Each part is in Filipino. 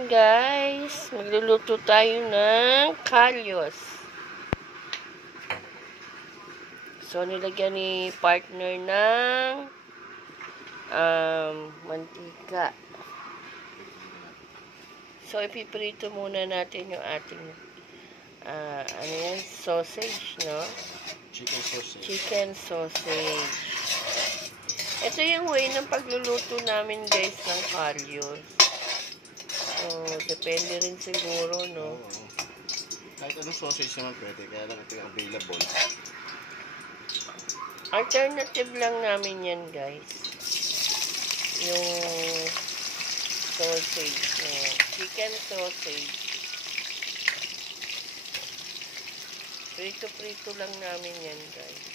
Ayan guys, magluluto tayo ng kalyos. So, nilagyan ni partner ng mantika. So, ipiprito muna natin yung ating sausage, no? Chicken sausage. Chicken sausage. Ito yung way ng pagluluto namin guys ng kalyos. So, depende rin siguro, no? Oo. Kahit anong sausage naman pwede, kaya lang ito yung available. Alternative lang namin yan, guys. Yung sausage, no? Chicken sausage. Prito-prito lang namin yan, guys.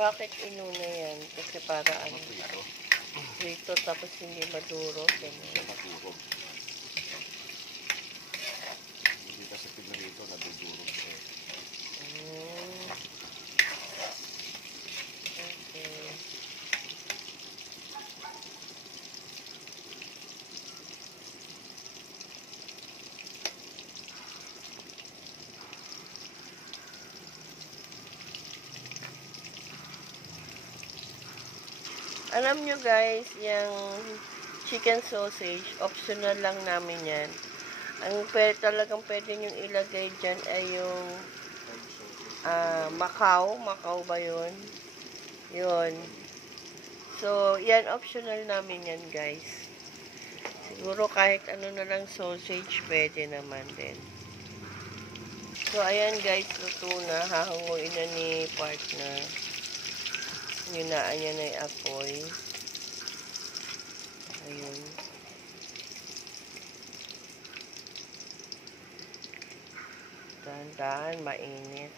Bakit inuna yan? Kasi para ano? Prito tapos hindi maduro. Maduro. Hindi kasi pinarito, naduduro siya. Okay. Alam nyo guys, yung chicken sausage, optional lang namin yan. Ang talagang pwede nyo ilagay dyan ay yung Macau ba yun? Yun. So, yan, optional namin yan guys. Siguro kahit ano na lang sausage, pwede naman din. So, ayan guys, luto na. Hahanguin na ni partner. Hinaan niya na yung apoy. Ayun. Dahan-dahan, mainit.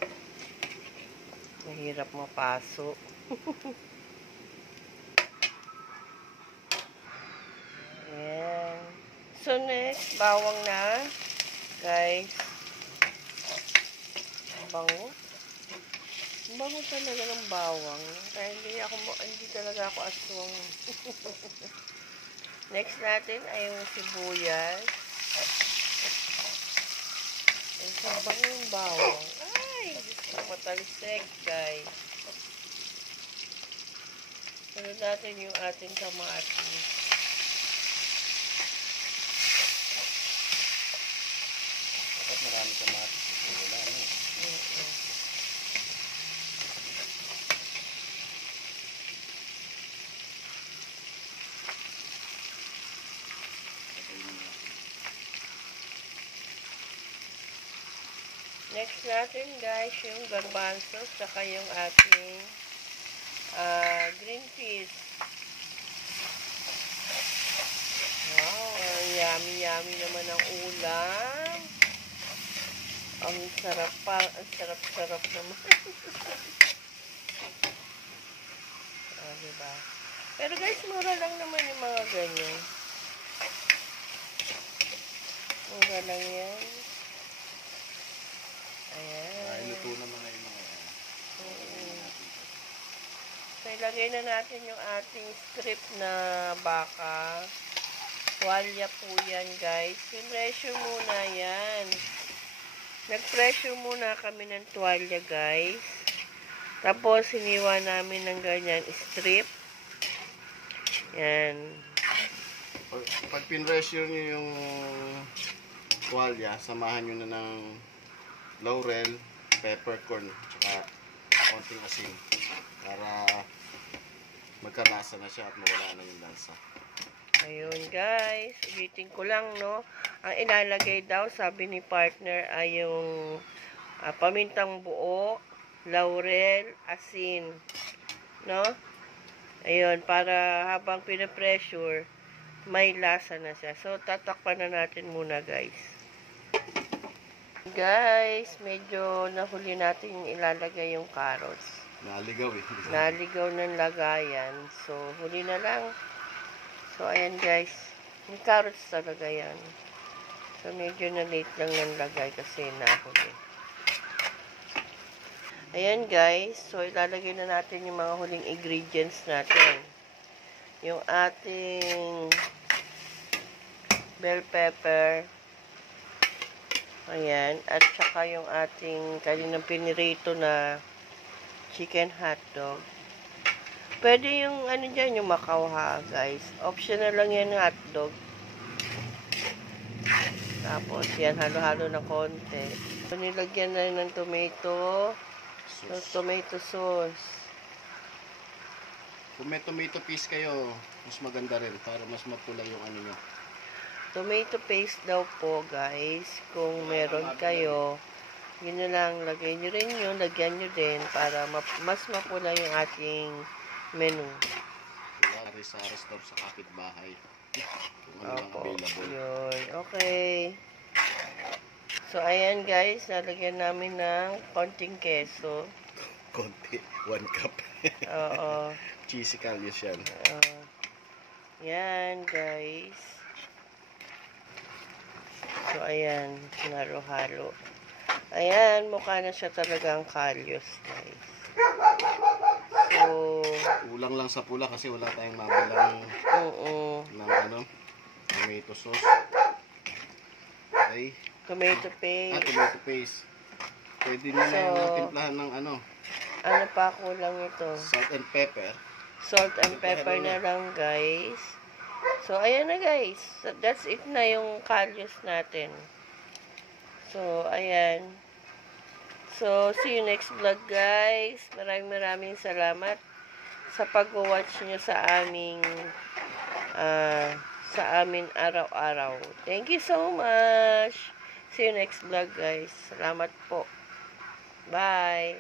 Mahirap mapaso. Ayan. So, next, bawang na. Guys. Bango. Bango talaga ng bawang. Kaya hindi talaga ako aswang. Next natin ay yung sibuyas. Ang bango yung bawang. Ay, matalisig, guys. Sunod natin yung ating kamatis. Dapat marami kamatis. Wala, no? Next natin guys, yung garbanzos, saka yung ating green peas. Wow, yummy naman ang ulam. Ang sarap naman. Diba? Pero guys, mura lang naman yung mga ganyan. Mura lang yan. Ayan. Ay, luto naman na yung mga So, ilagay na natin yung ating strip na baka. Tuwalya po yan, guys. Pinressure muna yan. Nag-pressure muna kami ng tuwalya, guys. Tapos, hiniwa namin ng ganyan strip. Yan. Pag pinressure nyo yung tuwalya, samahan nyo na ng laurel, peppercorn, tsaka konting asin para magkalasa na siya at mawala na yung lasa. Ayun guys, ulitin ko lang, no? Ang ilalagay daw, sabi ni partner, ay yung pamintang buo, laurel, asin, no? Ayun, para habang pinapressure, may lasa na siya. So, tatakpan na natin muna guys. Guys, medyo nahuli natin yung ilalagay yung carrots. Naligaw eh. Naligaw ng lagayan. So, huli na lang. So, ayan guys. May carrots talaga yan. So, medyo na late lang ng lagay kasi nahuli. Ayan guys, so ilalagay na natin yung mga huling ingredients natin. Yung ating bell pepper. Ayan, at saka yung ating kaninang pinirito na chicken hotdog. Pwede yung ano dyan, yung makawha guys. Optional lang yan hotdog. Tapos yan, halo-halo na konti. So, nilagyan na rin ng tomato. So, tomato sauce. Kung may tomato paste kayo, mas maganda rin para mas mapula yung ano nyo. Tomato paste daw po, guys. Kung meron kayo, yun na lang, lagay nyo rin yun, lagyan nyo din para mas mapula yung ating menu. Kaya sa restaurant sa kapitbahay. Kung ano lang Opo, available. yun. Okay. So, ayan guys, lalagyan namin ng konting keso. Konti, 1 cup. Oo. Cheesy calyos yan. Yan guys. So, ayan, halo-halo. Ayan, mukha na siya talagang kalyos, guys. So, Ulang lang sa pula kasi wala tayong mabilang ng ano, tomato sauce. Okay. tomato paste. Tomato paste. Pwede nyo na yung timplahan ng ano, Ano pa kulang ito? salt and pepper. Salt and pepper na lang, guys. So, ayan na, guys. That's it na yung kalyos natin. So, ayan. So, see you next vlog, guys. Maraming salamat sa pag-watch nyo sa amin araw-araw. Thank you so much. See you next vlog, guys. Salamat po. Bye.